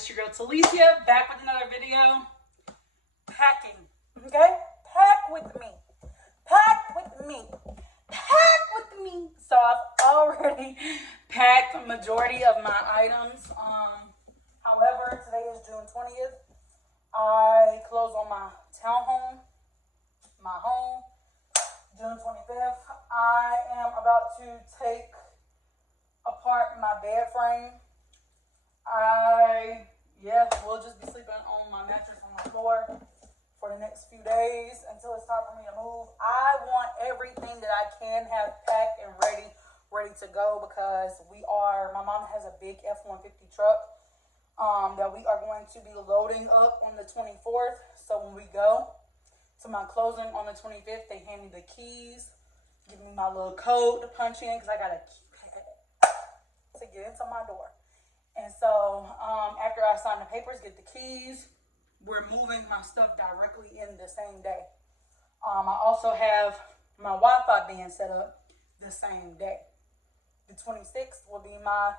it's your girl Talicia, back with another video. Packing, okay? Pack with me. Pack with me. Pack with me. So I've already packed a majority of my items. However, today is June 20th. I close on my townhome, my home, June 25th. I am about to take apart my bed frame. We'll just be sleeping on my mattress on the floor for the next few days until it's time for me to move. I want everything that I can have packed and ready to go because my mom has a big F-150 truck that we are going to be loading up on the 24th. So when we go to my closing on the 25th, they hand me the keys, give me my little code to punch in because I got a keypad to get into my door. And so after I sign the papers, get the keys, we're moving my stuff directly in the same day. I also have my Wi-Fi being set up the same day. The 26th will be my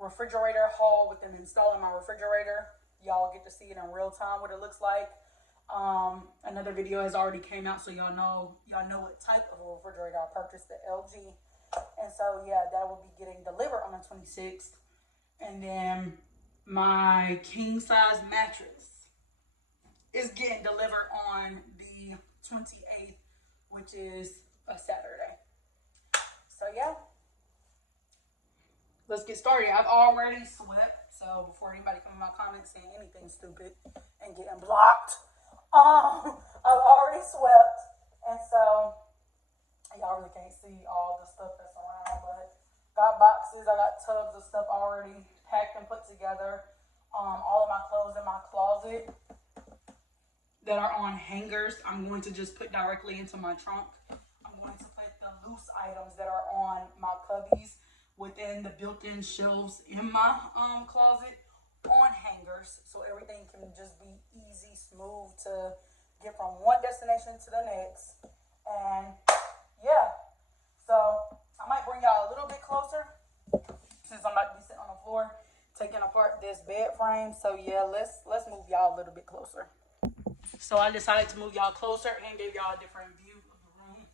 refrigerator haul with them installing my refrigerator. Y'all get to see it in real time what it looks like. Another video has already came out, so y'all know what type of refrigerator I purchased, the LG. And so yeah, that will be getting delivered on the 26th. And then my king size mattress is getting delivered on the 28th, which is a Saturday. So yeah, let's get started. I've already swept, so before anybody come in my comments saying anything stupid and getting blocked, I've already swept, and so y'all really can't see all the stuff that's around, but got boxes, I got tubs of stuff already packed and put together. All of my clothes in my closet that are on hangers, I'm going to just put directly into my trunk. I'm going to put the loose items that are on my cubbies within the built-in shelves in my closet on hangers, so everything can just be easy, smooth to get from one destination to the next. And yeah, so I might bring y'all a little bit closer since I'm about to be sitting on the floor taking apart this bed frame. So yeah, let's move y'all a little bit closer. So I decided to move y'all closer and give y'all a different view of the room.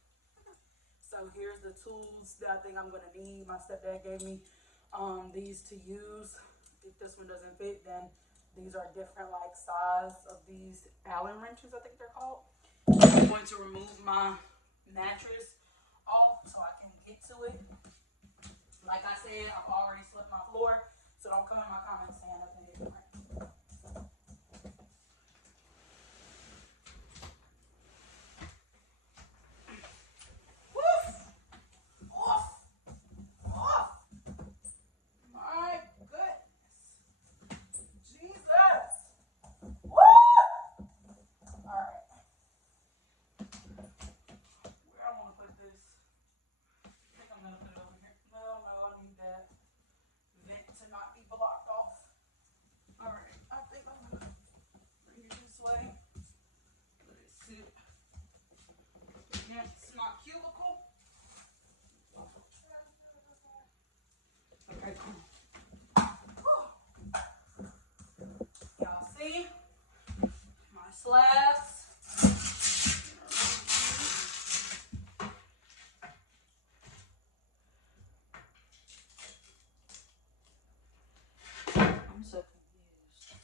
So here's the tools that I think I'm gonna need. My stepdad gave me these to use. If this one doesn't fit, then these are different like size of these Allen wrenches, I think they're called. I'm going to remove my mattress off so I can get to it. Like I said, I've already swept my floor, so don't come in my comments saying nothing different. It's my cubicle. Okay, cool. Y'all see my slabs. I'm so confused.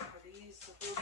Are these supposed to be?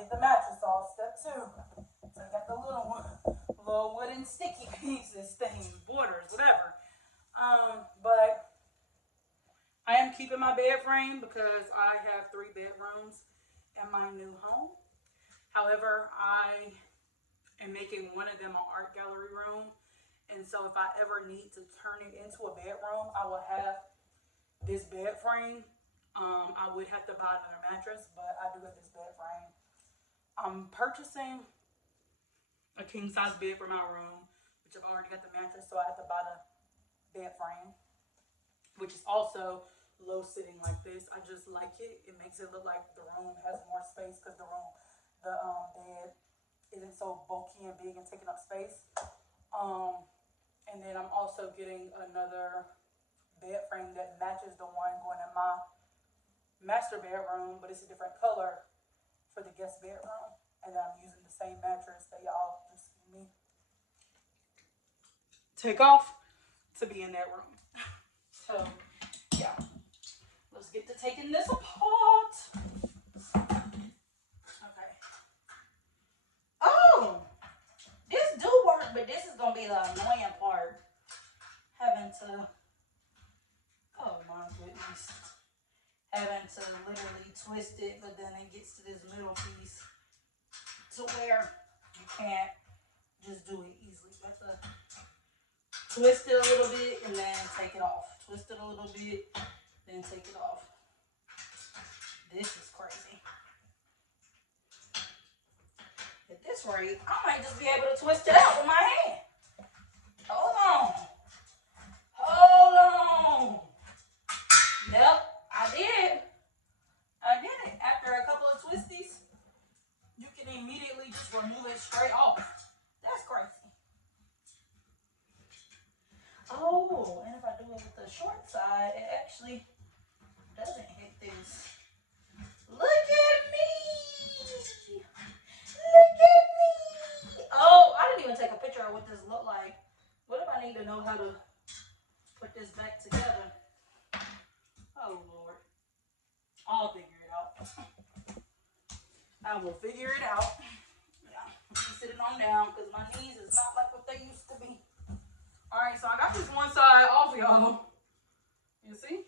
get the mattress off. Step 2. So I got the little wooden sticky pieces, things, borders, whatever. But I am keeping my bed frame because I have 3 bedrooms in my new home. However, I am making one of them an art gallery room. And so if I ever need to turn it into a bedroom, I will have this bed frame. I would have to buy another mattress, but I do have this bed frame. I'm purchasing a king size bed for my room, which I've already got the mattress, so I have to buy the bed frame, which is also low sitting like this. I just like it. It makes it look like the room has more space because the bed isn't so bulky and big and taking up space. And then I'm also getting another bed frame that matches the one going in my master bedroom, but it's a different color for the guest bedroom. And then I'm using the same mattress that y'all just see me take off to be in that room. So yeah, let's get to taking this apart. Okay. Oh, this do work, but this is gonna be the annoying part. Having to, oh my goodness, having to literally twist it, but then it gets to this middle piece to where you can't just do it easily. You have to twist it a little bit and then take it off. Twist it a little bit, then take it off. This is crazy. At this rate, I might just be able to twist it out with my hand. Hold on. Hold on. Yep, I did. I did it. After a couple of twisties, you can immediately just remove it straight off. That's crazy. Oh, and if I do it with the short side, it actually doesn't hit this. Look at me. Look at me. Oh, I didn't even take a picture of what this looked like. What if I need to know how to put this back together? Oh, Lord. I'll figure it out. I will figure it out. Yeah, I'm sitting on down because my knees is not like what they used to be. All right, so I got this one side off, y'all. You see?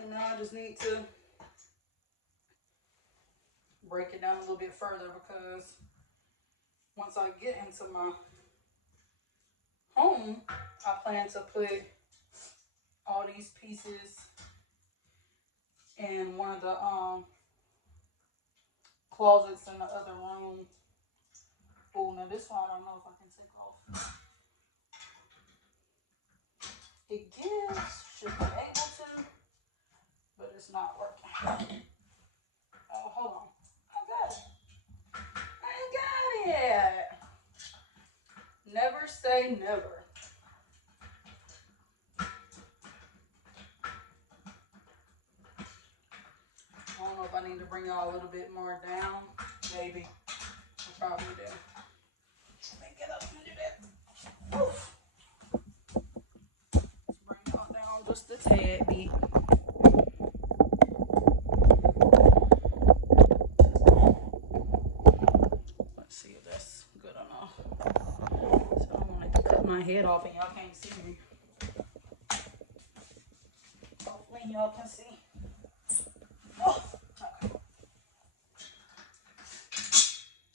And now I just need to break it down a little bit further because once I get into my home, I plan to put all these pieces in one of the closets in the other room. Oh, now this one I don't know if I can take off. It should be able to, but it's not working. Oh, hold on. I got it. Never say never. I don't know if I need to bring y'all a little bit more down. Maybe. I probably do. Let me get up and do that. Oof. Bring y'all down just a tad bit. Let's see if that's good enough. So I don't want to cut my head off and y'all can't see me. Hopefully y'all can see. Oh, okay.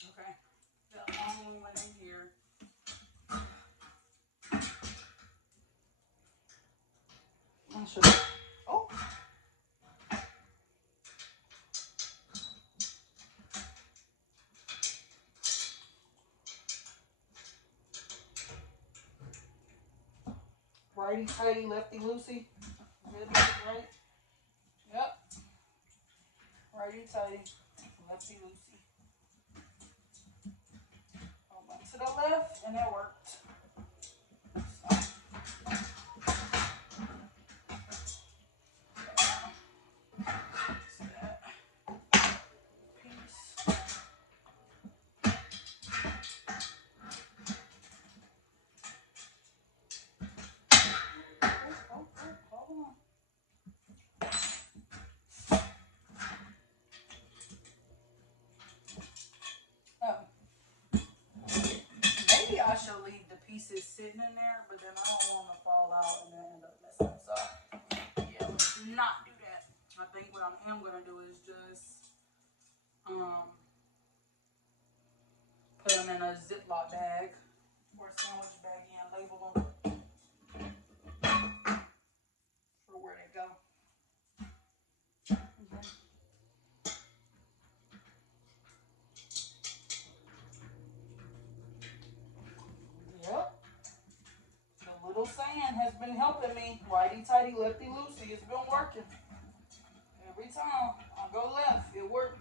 Okay. Got a long one in here. I should. Oh. Righty tighty, lefty loosey. Good, right? Yep. Righty tighty, lefty loosey. Went to the left and it worked. pieces sitting in there, but then I don't want them to fall out and then end up messing up. So yeah, let's not do that. I think what I am gonna do is just put them in a Ziploc bag or a sandwich bag and label them for where they go. Okay. Yep. The little sand has been helping me. Righty tighty, lefty loosey. It's been working. Every time I go left, it works.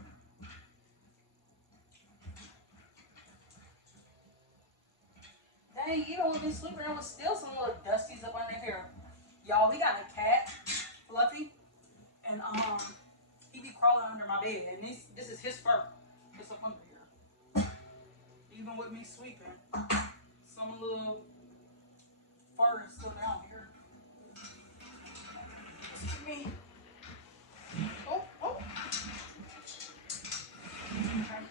Dang, even with me sleeping, there was still some little dusties up under here. Y'all, we got a cat, Fluffy, and he be crawling under my bed, and this is his fur. It's up under here. Even with me sweeping, some little fur is still down here. Excuse me. Oh, oh. Okay.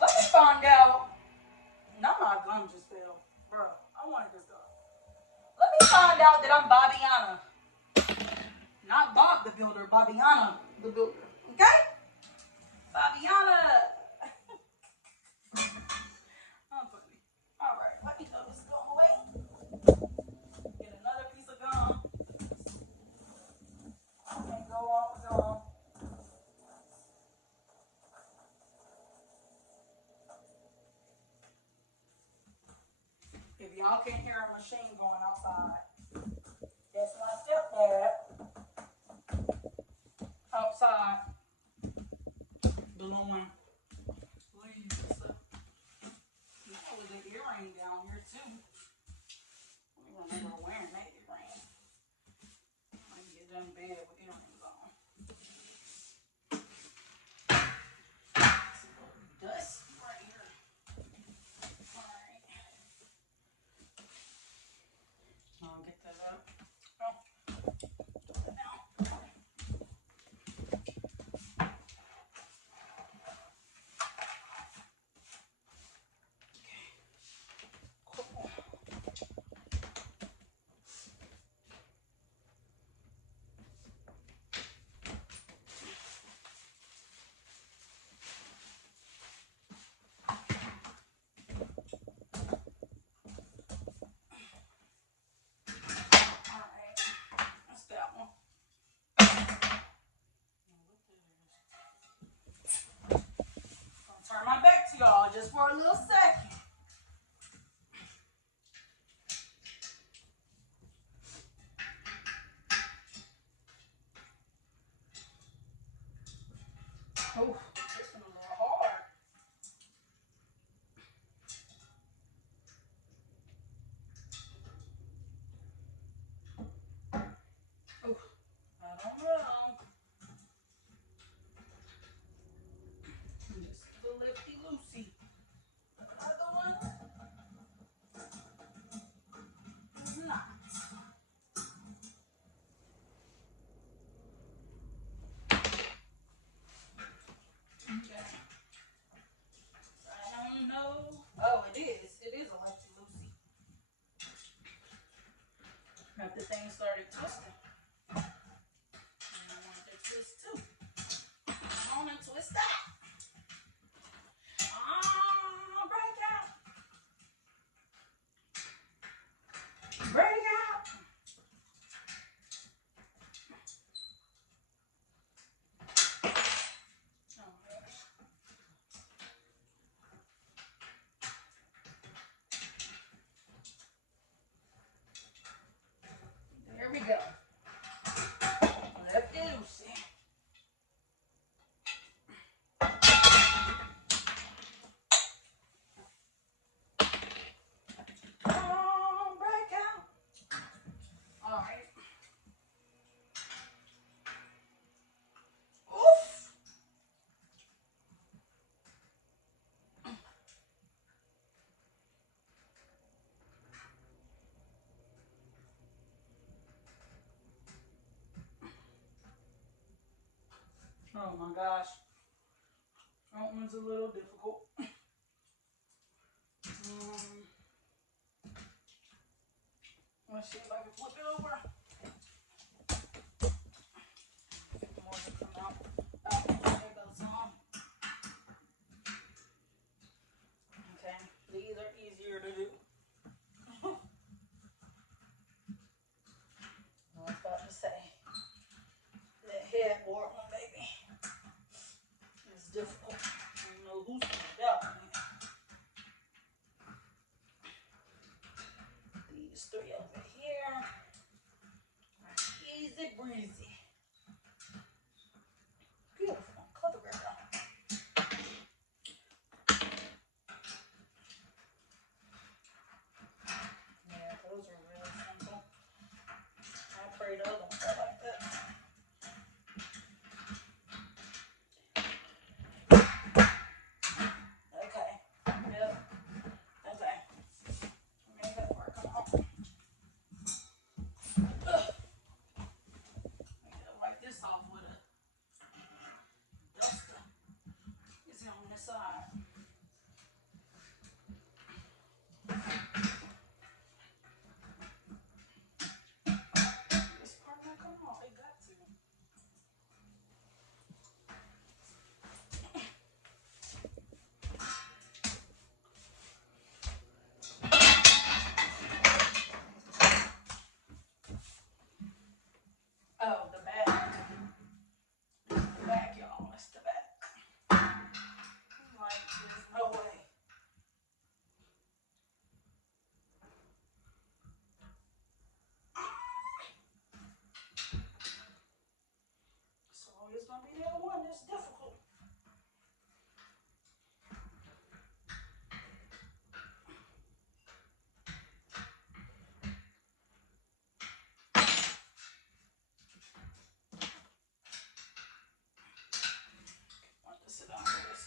Let me find out. Now my gum just fell. Bro, I wanted this gum. Let me find out that I'm BOBIANNA. Not Bob the builder, BOBIANNA the builder. Okay? BOBIANNA. I'm funny. Alright, let me throw this gum away. Get another piece of gum. And go on with gum. If y'all can't hear a machine going outside, that's my stepdad outside blowing leaves. That was an earring down here too. I don't remember wearing that earring. I can get done in bed with earrings on. Dust right here. Alright. I'll get that up. Oh. Turn my back to y'all just for a little second. Oh, this one a little hard. Oh, I don't know. Just the lifty loosey. Another Oh my gosh. Front one's a little difficult. Let's see if I can flip it over. More to come out. Oh, there goes some. Okay, these are easier to do. I was about to say, that headboard one, baby, is difficult. I don't know who's going to doubt me. These three over here are easy breezy. Beautiful. Clever girl. Yeah, those are really simple. I pray the other ones are like that. Okay. Yep. Okay. Make that work. Come on. Ugh. I gotta wipe this off with a duster. It's on this side. This part not come off. It got to. Oh, the back. The back, y'all. It's the back. Like, there's no way. So it's gonna be that one that's difficult. I have to sit down for this.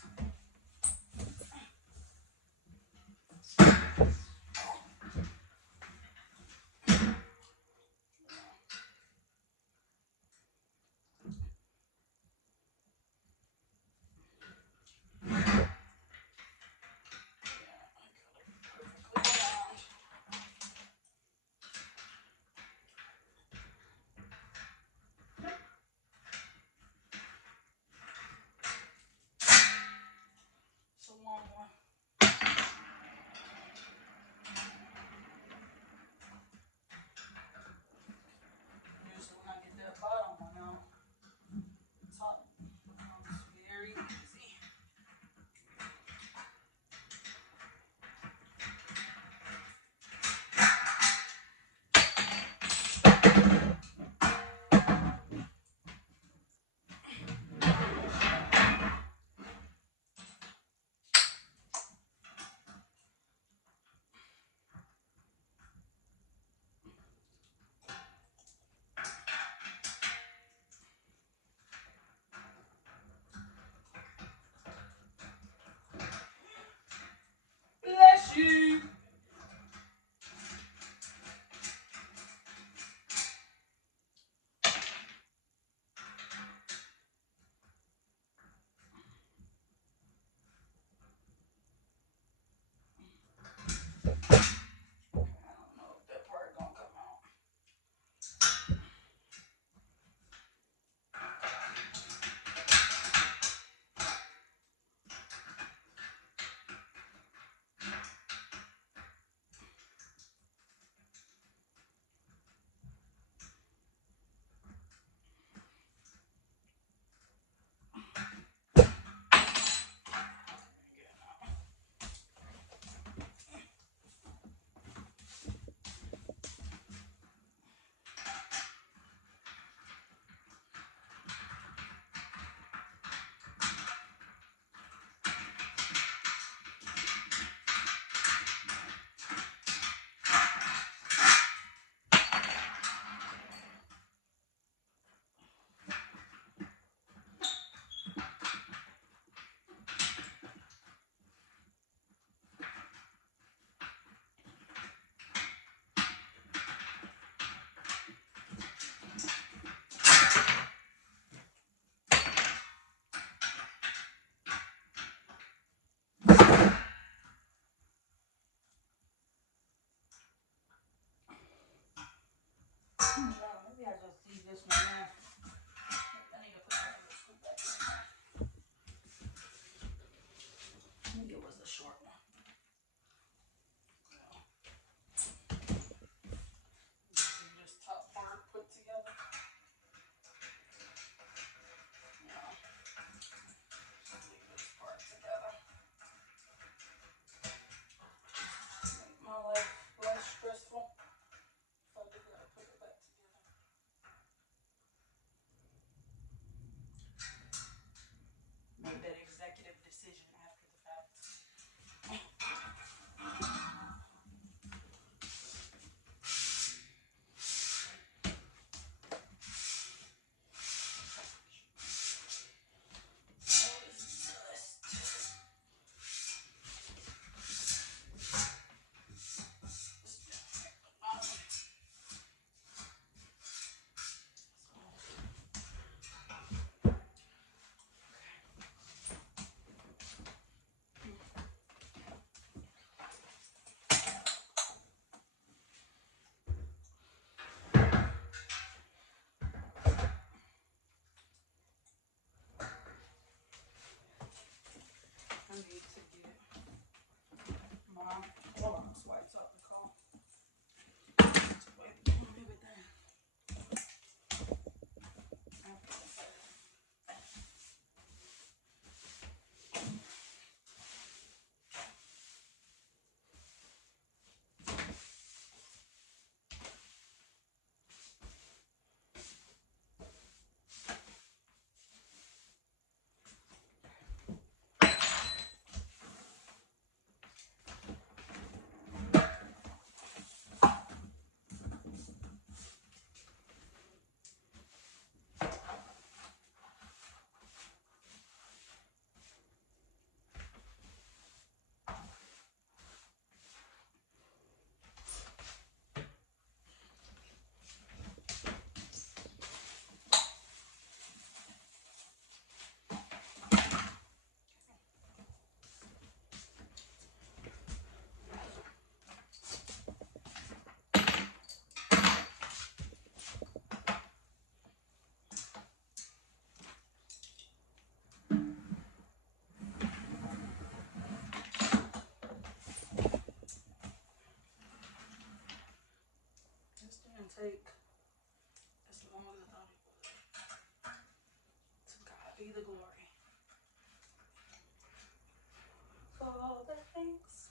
things.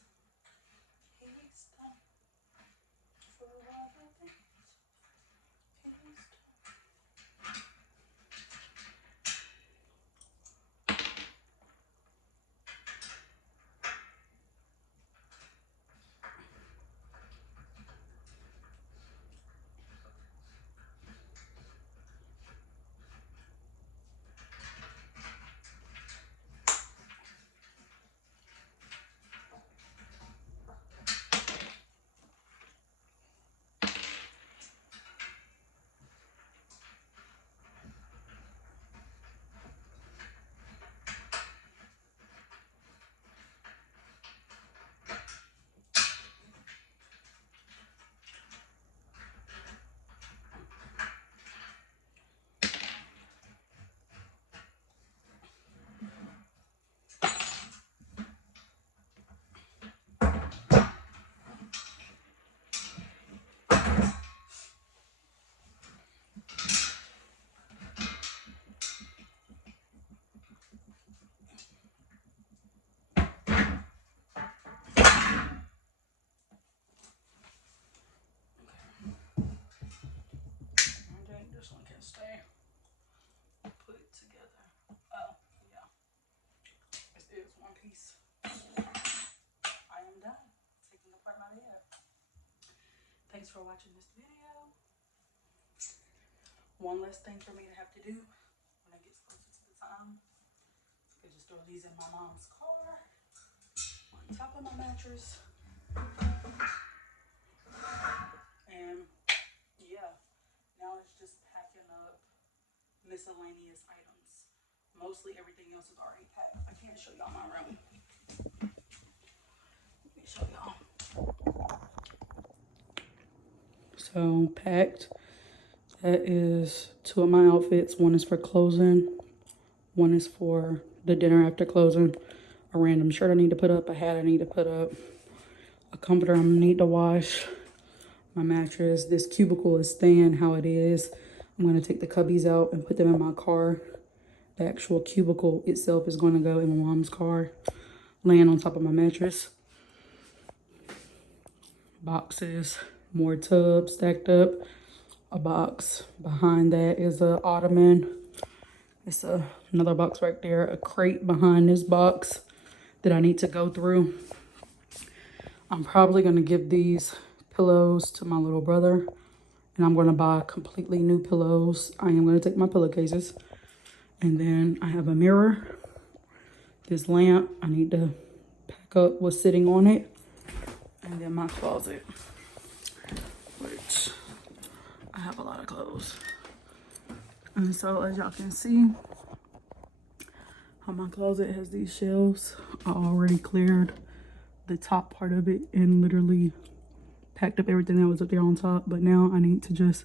He's done for other things. He's done. This one can stay put together. Oh, yeah. This is one piece. I am done taking apart my bed. Thanks for watching this video. One less thing for me to have to do when it gets closer to the time. I just throw these in my mom's car on top of my mattress. And yeah, now it's just packing up miscellaneous items. Mostly everything else is already packed. I can't show y'all my room. Let me show y'all. So packed. That is 2 of my outfits. One is for closing. One is for the dinner after closing. A random shirt I need to put up. A hat I need to put up. A comforter I need to wash. My mattress. This cubicle is staying how it is. I'm going to take the cubbies out and put them in my car. The actual cubicle itself is going to go in my mom's car, laying on top of my mattress. Boxes, more tubs stacked up. A box behind that is a ottoman. It's another box right there. A crate behind this box that I need to go through. I'm probably going to give these pillows to my little brother. And I'm going to buy completely new pillows. I am going to take my pillowcases. And then I have a mirror. This lamp, I need to pack up what's sitting on it. And then my closet, which I have a lot of clothes. And so as y'all can see, how my closet has these shelves. I already cleared the top part of it and literally packed up everything that was up there on top. But now I need to just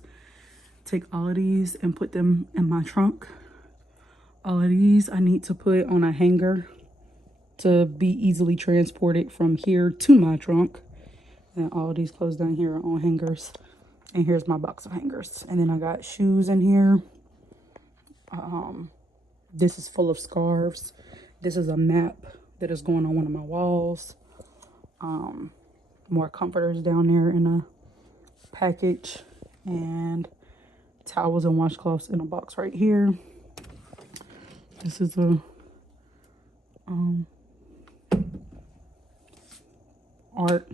take all of these and put them in my trunk. All of these I need to put on a hanger to be easily transported from here to my trunk. And all of these clothes down here are on hangers. And here's my box of hangers. And then I got shoes in here. This is full of scarves. This is a map that is going on one of my walls. More comforters down there in a package. And towels and washcloths in a box right here. This is a art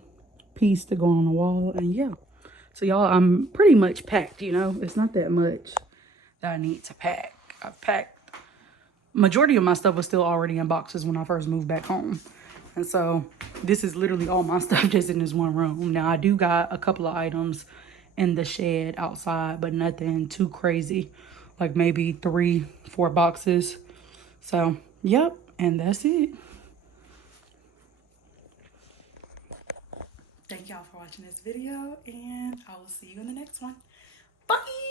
piece to go on the wall. And yeah, so y'all, I'm pretty much packed, you know. It's not that much that I need to pack. I've packed. Majority of my stuff was still already in boxes when I first moved back home. And so this is literally all my stuff just in this one room. Now I do got a couple of items in the shed outside, but nothing too crazy. Like maybe 3-4 boxes. So, yep, and that's it. Thank y'all for watching this video, and I will see you in the next one. Bye!